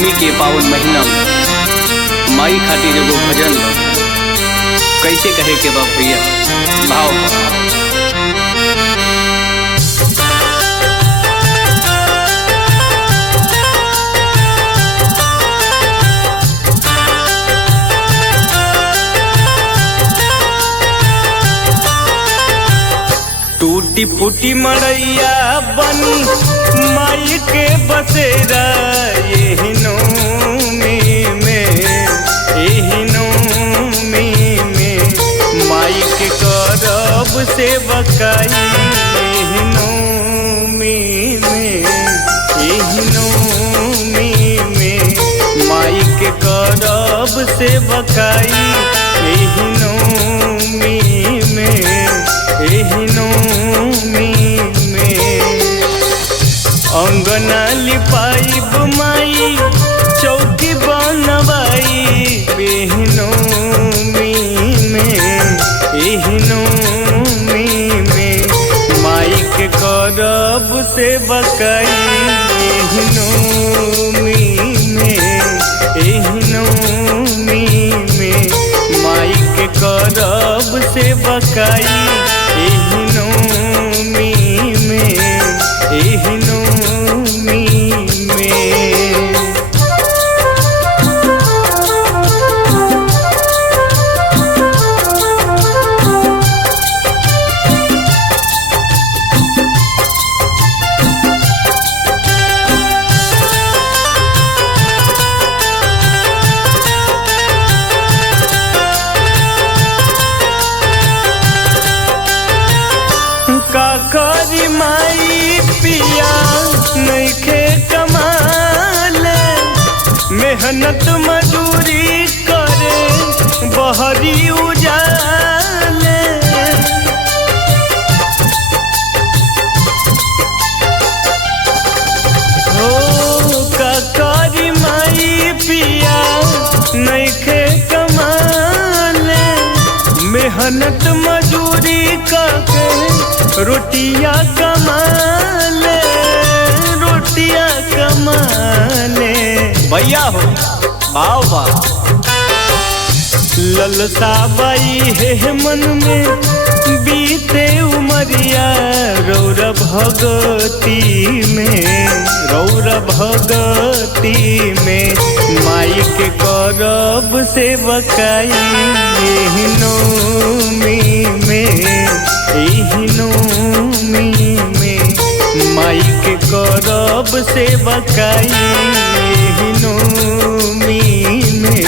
नवमी के पावन महीना में माई खातिर एगो भजन कैसे कहे के बा भैया भाव टूटी फूटी मड़ैया बनी माई के बसेरा यही नौमी में माई के करब से बकाई यही नौमी में माई के करब से बकाई यही नौमी में अंगना लिपाइब माई चौकी बनवाई बेहनोमी में माई के करब से बकाई एहनोमी में माई के करब से बकाई एहनोमी में काकरी माई पिया नइखे कमाल मेहनत मजूरी करे बहरी उजाल हो काकरी माई पिया नइखे कमाल मेहनत मजूरी करके रोटियां कमाले भैया हो भाव बा ललसा बाई है मन में बीते उमरिया रौरा भगती में माई के करब से बकाई एहनोमी में माई के करब से बकाई एहनोमी में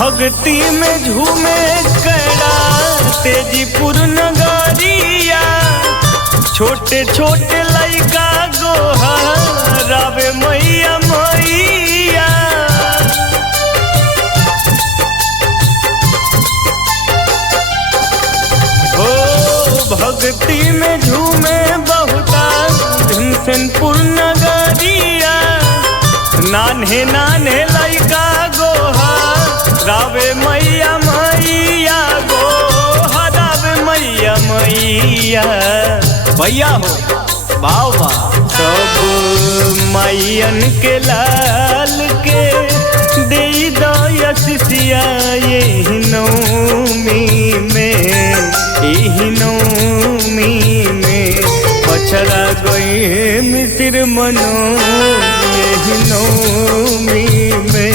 भक्ति में झूमे कैला तेजीपुर नगरिया छोटे छोटे लइका गोहा रावे मैया हो भक्ति में झूमे बहुता भीमसेनपुर नगरिया नान्हे लइका गोहा रावे मैया गो हरावे मैया भैया हो भाव बा सब मैयन के लाल के दे दया एहनोमी में पछड़ा गई मिसिर मनो एहनोमी में